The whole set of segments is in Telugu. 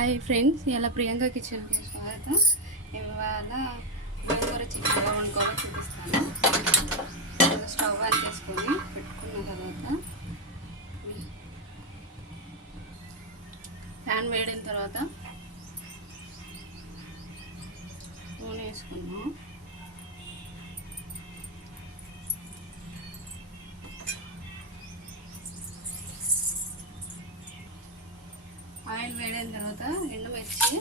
హాయ్ ఫ్రెండ్స్, ఇలా ప్రియాంక కిచెన్కి స్వాగతం. ఇవాళ గోంగూర చికెన్ ఎలా వండుకోవాలో చూపిస్తాను. స్టవ్ ఆన్ చేసుకొని పెట్టుకున్న తర్వాత ప్యాన్ వేడిన తర్వాత నూనె వేసుకున్నాం. ఆయిల్ వేడిన తర్వాత ఎండుమిర్చి,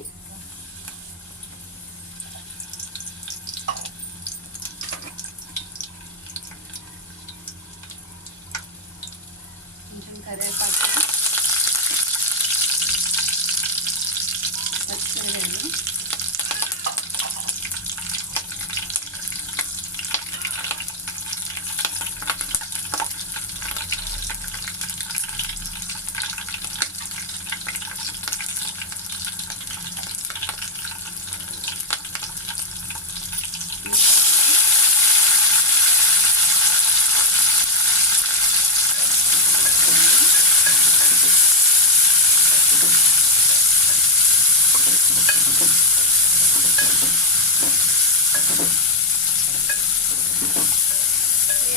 కొంచెం కరివేపాకు, పచ్చిమిరపకాయలు,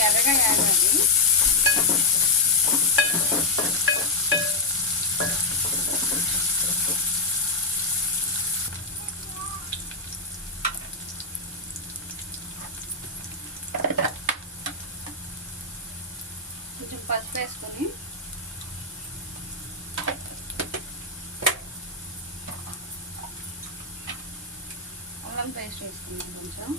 ఎర్రగా వేగాలి. కొంచెం పసుపు వేసుకొని అల్లం పేస్ట్ వేసుకున్నాం. కొంచెం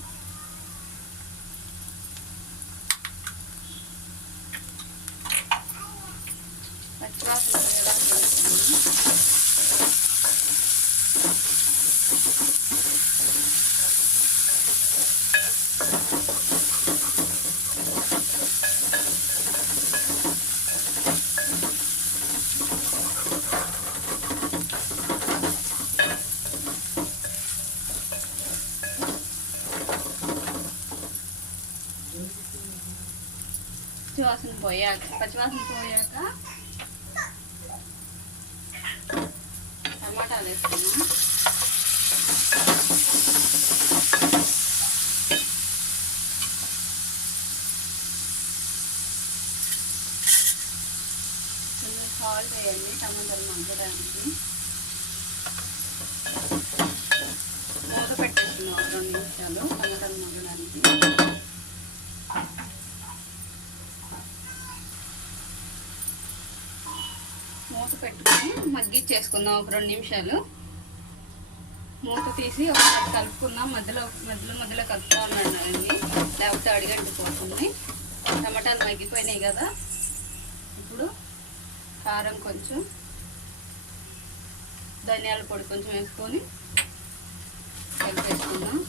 పచ్చివాసన పోయేదాకా వేసుకున్నాము. పచ్చివాసన పోయాక టమాటాలు వేసుకున్నాం. కొంచెం సాల్ట్ వేయండి టమాటాలు మగ్గడానికి. మూత పెట్టేస్తున్నాం 2 నిమిషాలు టమాటాలు మగ్గడానికి. మూత పెట్టుకొని మగ్గిచ్చేసుకుందాం 2 నిమిషాలు. మూత తీసి ఒకసారి కలుపుకుందాం. మధ్యలో కలుపుతూ ఉన్నానండి, లేకపోతే అడిగంటిపోతుంది. టమాటాలు మగ్గిపోయినాయి కదా, ఇప్పుడు కారం కొంచెం, ధనియాల పొడి కొంచెం వేసుకొని కలిపేసుకుందాం.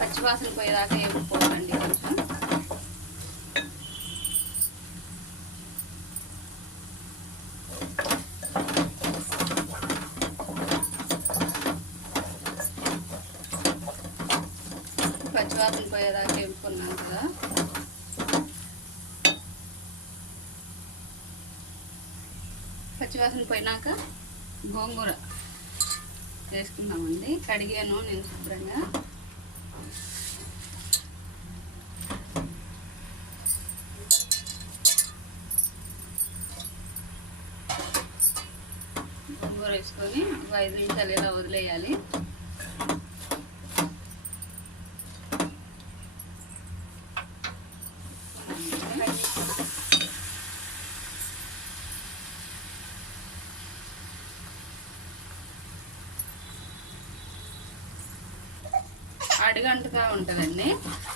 పచ్చివాసన పోయేదాకా వేపుకోవాలండి. కొంచెం పచ్చివాసన పోయేదాకా వేపుకున్నాం కదా, పచ్చివాసన పోయినాక గోంగూర వేసుకున్నామండి. కడిగాను నేను శుభ్రంగా. గోంగూర వేసుకొని 5 నిమిషాలు ఇలా వదిలేయాలి. అడిగంటగా ఉంటుందండి,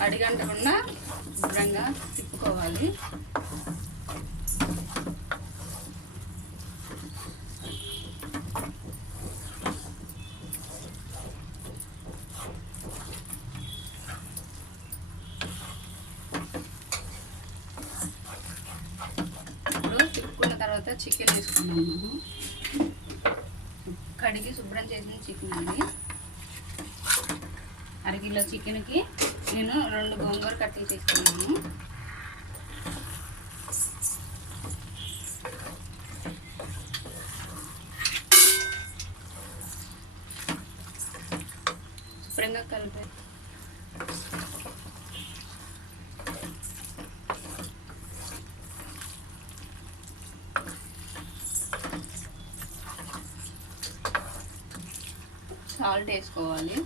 అడిగంటకుండా శుభ్రంగా తిప్పుకోవాలి. ఇప్పుడు తిప్పుకున్న తర్వాత చికెన్ వేసుకున్నాము. కడిగి శుభ్రం చేసిన చికెన్ అండి. అరకిలో చికెన్కి నేను 2 గోంగూర కట్టలు తీసుకున్నాను. శుభ్రంగా కలిపే సాల్ట్ వేసుకోవాలి.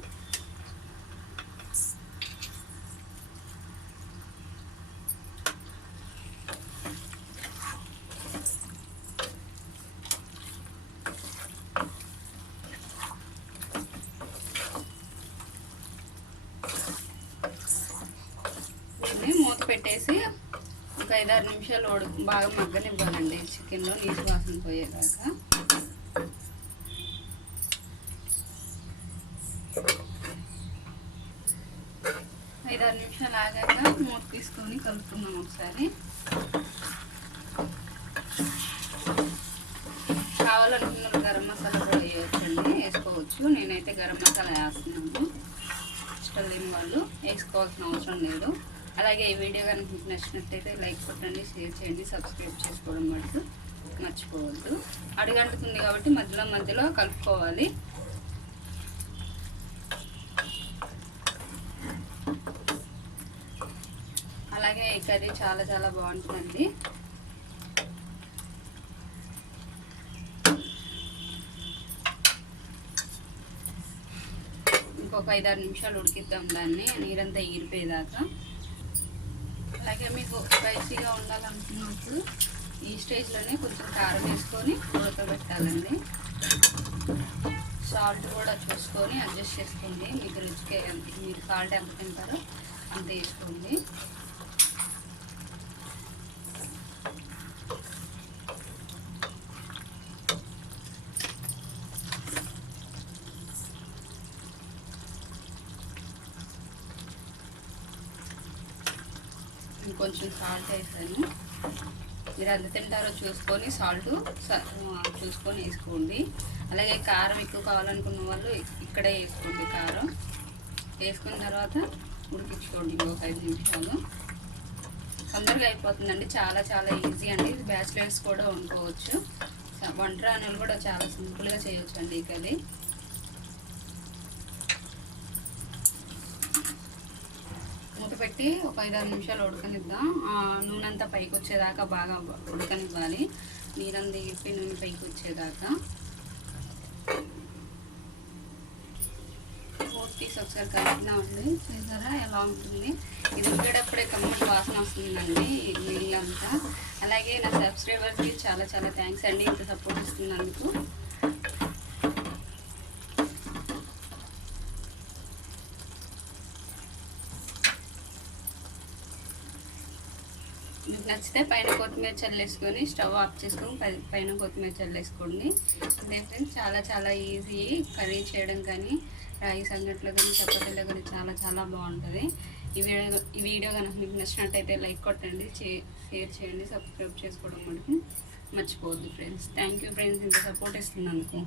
మూత పెట్టేసి ఒక 5-6 నిమిషాలు బాగా మగ్గనివ్వాలండి. చికెన్లో నీసు వాసన పోయేదాకా. ఐదు 6 నిమిషాలు ఆగాక మూత తీసుకొని కలుపుకుందాం ఒకసారి. కావాలనుకున్న గరం మసాలా కూడా వేయవచ్చండి, వేసుకోవచ్చు. నేనైతే గరం మసాలా వేస్తున్నాను. ఇష్టం లేని వాళ్ళు వేసుకోవాల్సిన అవసరం లేదు. అలాగే ఈ వీడియో కనుక మీకు నచ్చినట్లయితే లైక్ కొట్టండి, షేర్ చేయండి, సబ్స్క్రైబ్ చేసుకోవడం మటుకు మర్చిపోవద్దు. అడుగంటుతుంది కాబట్టి మధ్యలో మధ్యలో కలుపుకోవాలి. అలాగే ఈ కర్రీ చాలా చాలా బాగుంటుందండి. ఇంకొక 5-6 నిమిషాలు ఉడికిద్దాం దాన్ని, నీరంతా ఎగిరిపోయేదాకా. అలాగే మీకు స్పైసీగా ఉండాలనుకున్నప్పుడు ఈ స్టేజ్లోనే కొంచెం కారం వేసుకొని ఉడకబెట్టాలండి. సాల్ట్ కూడా చూసుకొని అడ్జస్ట్ చేసుకోండి. మీకు రుచికి మీరు సాల్ట్ ఎంత తింటారో అంత వేసుకోండి. కొంచెం సాల్ట్ వేసాను. మీరు ఎంత తింటారో చూసుకొని సాల్ట్ చూసుకొని వేసుకోండి. అలాగే కారం ఎక్కువ కావాలనుకున్న వాళ్ళు ఇక్కడే వేసుకోండి. కారం వేసుకున్న తర్వాత ఉడికించుకోండి ఇంకొక 5 నిమిషాలు. తొందరగా అయిపోతుందండి. చాలా చాలా ఈజీ అండి. బ్యాచిలర్స్ కూడా వండుకోవచ్చు. వంట రాని వాళ్ళు కూడా చాలా సింపుల్గా చేయవచ్చు అండి ఈ కర్రీ. మూత పెట్టి ఒక 5-6 నిమిషాలు ఉడకనిద్దాం. నూనె అంతా పైకి వచ్చేదాకా బాగా ఉడకనివ్వాలి. నీరంతా ఇప్పి నూనె పైకి వచ్చేదాకా మూత తీసి ఒకసారి కలుపుదామండి. చూసారా ఎలా ఉంటుంది? ఇది ఉడికేటప్పుడే కమ్మటి వాసన వస్తుందండి నీళ్ళంతా. అలాగే నా సబ్స్క్రైబర్స్కి చాలా చాలా థ్యాంక్స్ అండి, ఇంత సపోర్ట్ ఇస్తున్నందుకు. మీకు నచ్చితే పైన కొత్తిమీర చల్లేసుకొని స్టవ్ ఆఫ్ చేసుకొని పైన కొత్తిమీర చల్లేసుకోండి. అదే ఫ్రెండ్స్, చాలా చాలా ఈజీ కర్రీ చేయడం. కానీ రాగి సంగట్లో కానీ చపాతీలో కానీ చాలా చాలా బాగుంటుంది. ఈ వీడియో కనుక మీకు నచ్చినట్టయితే లైక్ కొట్టండి, షేర్ చేయండి, సబ్స్క్రైబ్ చేసుకోవడం మటుకు మర్చిపోవద్దు ఫ్రెండ్స్. థ్యాంక్ యూ ఫ్రెండ్స్, ఇంత సపోర్ట్ ఇస్తున్నందుకు.